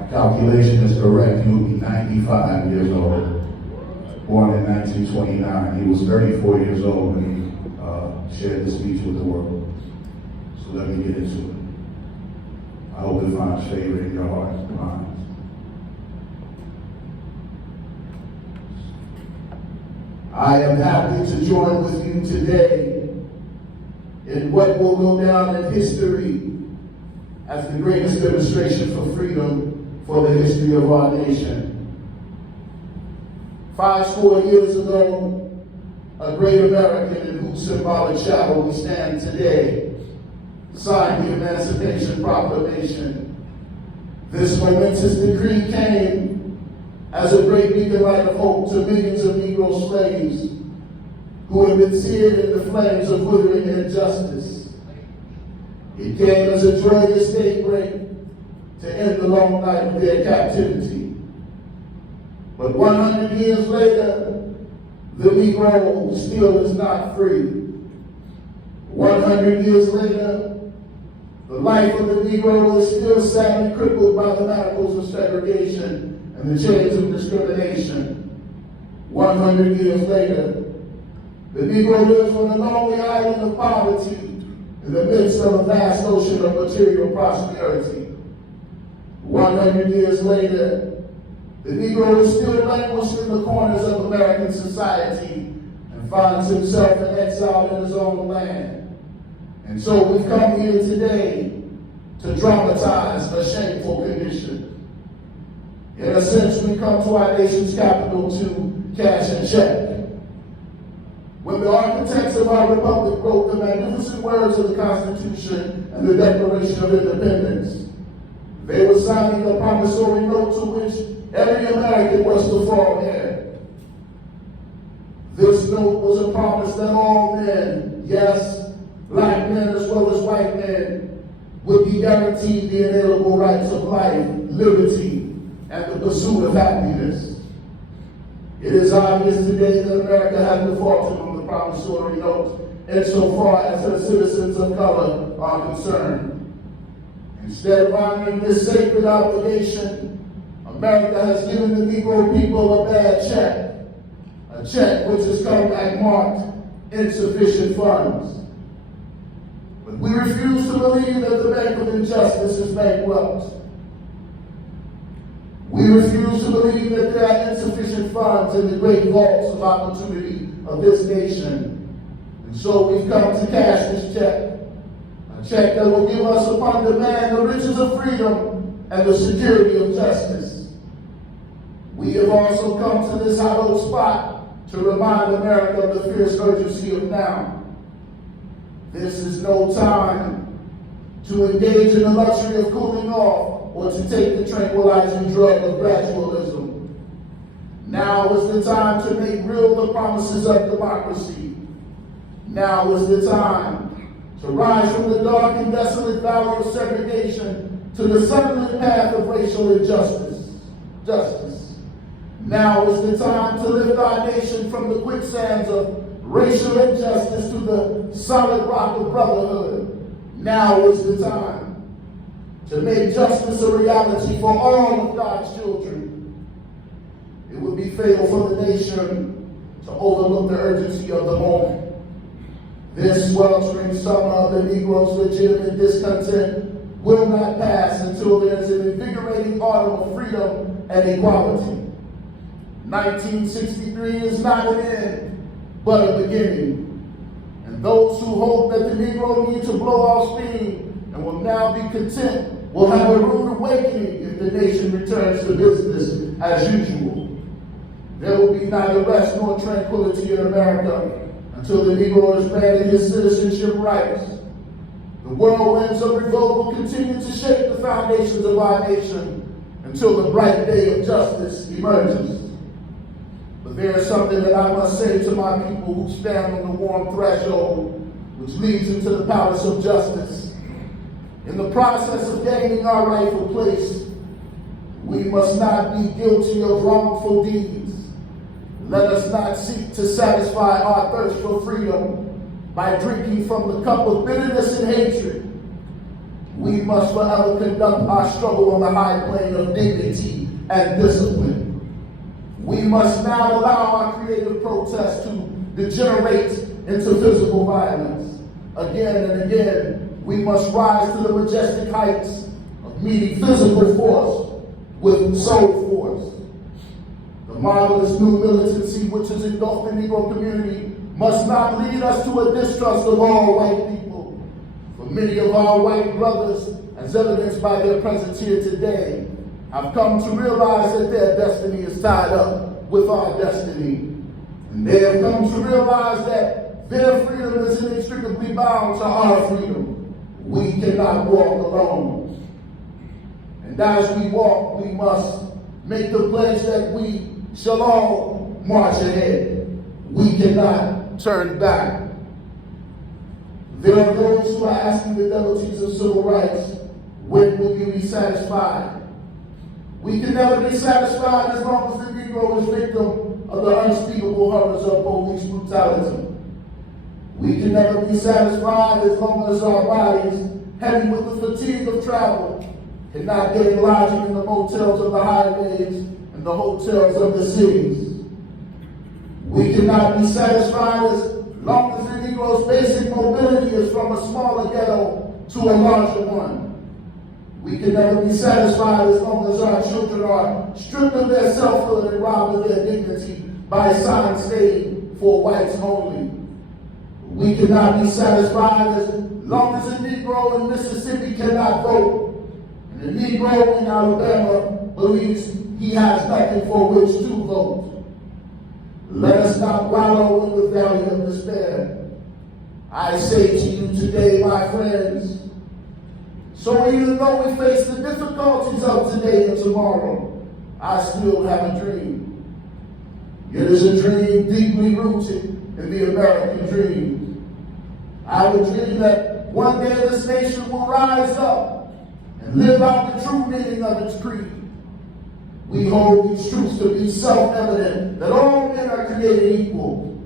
my calculation is correct, he will be 95 years old. Born in 1929. He was 34 years old when he shared the speech with the world. So let me get into it. I hope it finds favor in your heart and minds. I am happy to join with you today in what will go down in history as the greatest demonstration for freedom for the history of our nation. 5 years ago, a great American in whose symbolic shadow we stand today signed the Emancipation Proclamation. This momentous decree came as a great beacon light of hope to millions of Negro slaves who had been seared in the flames of withering injustice. It came as a joyous daybreak to end the long night of their captivity. But 100 years later, the Negro still is not free. 100 years later, the life of the Negro is still sadly crippled by the manacles of segregation and the chains of discrimination. 100 years later, the Negro lives on a lonely island of poverty in the midst of a vast ocean of material prosperity. 100 years later, the Negro is still languished in the corners of American society and finds himself in exile in his own land. And so we've come here today to dramatize a shameful condition. In a sense, we come to our nation's capital to cash a check. When the architects of our republic wrote the magnificent words of the Constitution and the Declaration of Independence, they were signing a promissory note to which every American was to fall heir. This note was a promise that all men, yes, black men as well as white men, would be guaranteed the inalienable rights of life, liberty, and the pursuit of happiness. It is obvious today that America has defaulted on the promissory note insofar as her citizens of color are concerned. Instead of honoring this sacred obligation, America has given the Negro people a bad check, a check which has come back marked insufficient funds. But we refuse to believe that the Bank of Injustice is bankrupt. We refuse to believe that there are insufficient funds in the great vaults of opportunity of this nation. And so we've come to cash this check, a check that will give us upon demand the riches of freedom and the security of justice. We have also come to this hallowed spot to remind America of the fierce urgency of now. This is no time to engage in the luxury of cooling off or to take the tranquilizing drug of gradualism. Now is the time to make real the promises of democracy. Now is the time to rise from the dark and desolate valley of segregation to the sunlit path of racial injustice. Now is the time to lift our nation from the quicksands of racial injustice to the solid rock of brotherhood. Now is the time to make justice a reality for all of God's children. It would be fatal for the nation to overlook the urgency of the moment. This sweltering summer of the Negro's legitimate discontent will not pass until there is an invigorating autumn of freedom and equality. 1963 is not an end, but a beginning. And those who hope that the Negro need to blow off steam and will now be content will have a rude awakening if the nation returns to business as usual. There will be neither rest nor tranquility in America until the Negro is granted his citizenship rights. The whirlwinds of revolt will continue to shake the foundations of our nation until the bright day of justice emerges. But there is something that I must say to my people who stand on the warm threshold which leads into the palace of justice. In the process of gaining our rightful place, we must not be guilty of wrongful deeds. Let us not seek to satisfy our thirst for freedom by drinking from the cup of bitterness and hatred. We must forever conduct our struggle on the high plane of dignity and discipline. We must not allow our creative protest to degenerate into physical violence. Again and again, we must rise to the majestic heights of meeting physical force with soul force. The marvelous new militancy which is engulfed the Negro community must not lead us to a distrust of all white people. For many of our white brothers, as evidenced by their presence here today, have come to realize that their destiny is tied up with our destiny. And they have come to realize that their freedom is inextricably bound to our freedom. We cannot walk alone. And as we walk, we must make the pledge that we shall all march ahead. We cannot turn back. There are those who are asking the devotees of civil rights, when will you be satisfied? We can never be satisfied as long as the Negro is victim of the unspeakable horrors of police brutality. We can never be satisfied as long as our bodies, heavy with the fatigue of travel, cannot get lodging in the motels of the highways and the hotels of the cities. We cannot be satisfied as long as the Negro's basic mobility is from a smaller ghetto to a larger one. We can never be satisfied as long as our children are stripped of their selfhood and robbed of their dignity by a sign stating for whites only. We cannot be satisfied as long as a Negro in Mississippi cannot vote, and a Negro in Alabama believes he has nothing for which to vote. Let us not wallow in the valley of despair. I say to you today, my friends, so even though we face the difficulties of today and tomorrow, I still have a dream. It is a dream deeply rooted in the American dream. I have a dream that one day this nation will rise up and live out the true meaning of its creed. We hold these truths to be self-evident, that all men are created equal.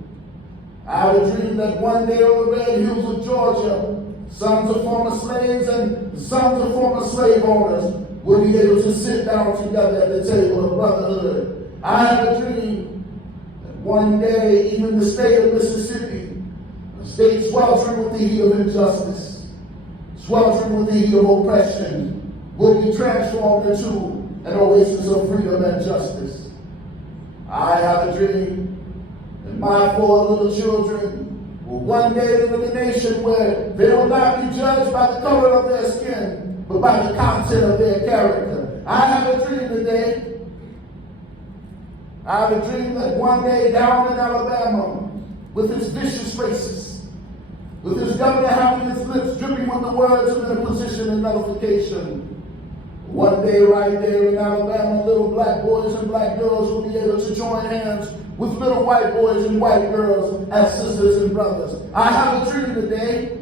I have a dream that one day on the red hills of Georgia, sons of former slaves and sons of former slave owners will be able to sit down together at the table of brotherhood. I have a dream that one day even the state of Mississippi, a state sweltering with the heat of injustice, sweltering with the heat of oppression, will be transformed into an oasis of freedom and justice. I have a dream that my 4 little children will one day live in a nation where they will not be judged by the color of their skin, but by the content of their character. I have a dream today. I have a dream that one day down in Alabama, with his vicious racists, with his governor having his lips dripping with the words of imposition and nullification, one day right there in Alabama, little black boys and black girls will be able to join hands with little white boys and white girls as sisters and brothers. I have a dream today.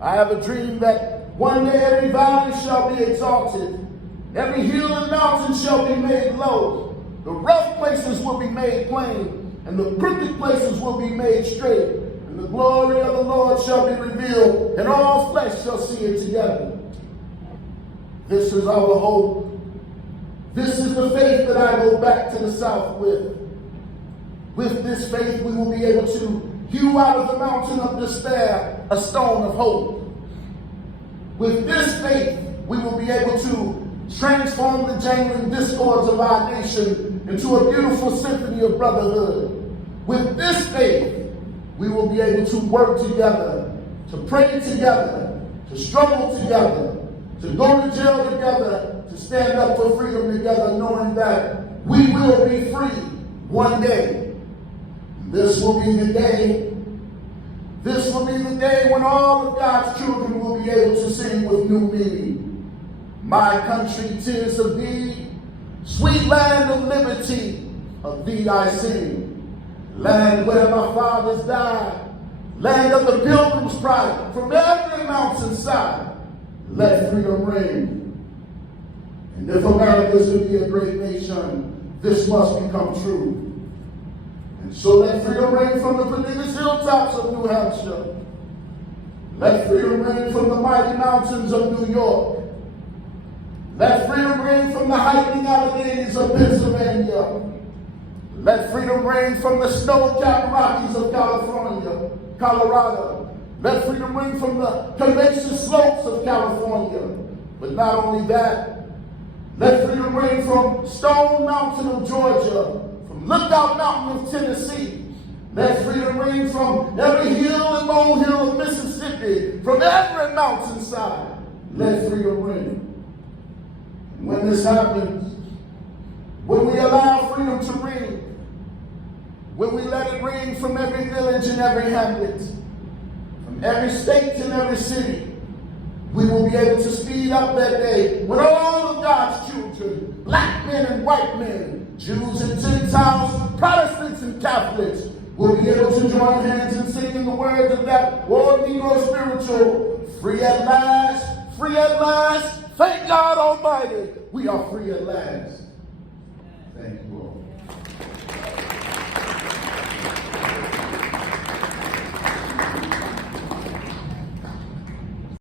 I have a dream that one day every valley shall be exalted, every hill and mountain shall be made low, the rough places will be made plain, and the crooked places will be made straight, and the glory of the Lord shall be revealed, and all flesh shall see it together. This is our hope. This is the faith that I go back to the South with. With this faith, we will be able to hew out of the mountain of despair a stone of hope. With this faith, we will be able to transform the jangling discords of our nation into a beautiful symphony of brotherhood. With this faith, we will be able to work together, to pray together, to struggle together, to go to jail together, to stand up for freedom together, knowing that we will be free one day. This will be the day. This will be the day when all of God's children will be able to sing with new meaning. My country, 'tis of thee, sweet land of liberty, of thee I sing. Land where my fathers died, land of the pilgrim's pride, from every mountainside, let freedom reign. And if America is to be a great nation, this must become true. And so let freedom reign from the prodigious hilltops of New Hampshire. Let freedom ring from the mighty mountains of New York. Let freedom ring from the hiking Alleghenies of Pennsylvania. Let freedom ring from the snow-capped Rockies of California, Colorado. Let freedom ring from the Convention slopes of California. But not only that, let freedom ring from Stone Mountain of Georgia, from Lookout Mountain of Tennessee. Let freedom ring from every hill and molehill of Mississippi, from every mountainside. Let freedom ring. When this happens, when we allow freedom to ring, when we let it ring from every village and every hamlet, from every state and every city, we will be able to speed up that day when all of God's children, black men and white men, Jews and Gentiles, Protestants and Catholics, will be able to join hands in singing the words of that old Negro spiritual, free at last, thank God Almighty, we are free at last. Thank you all.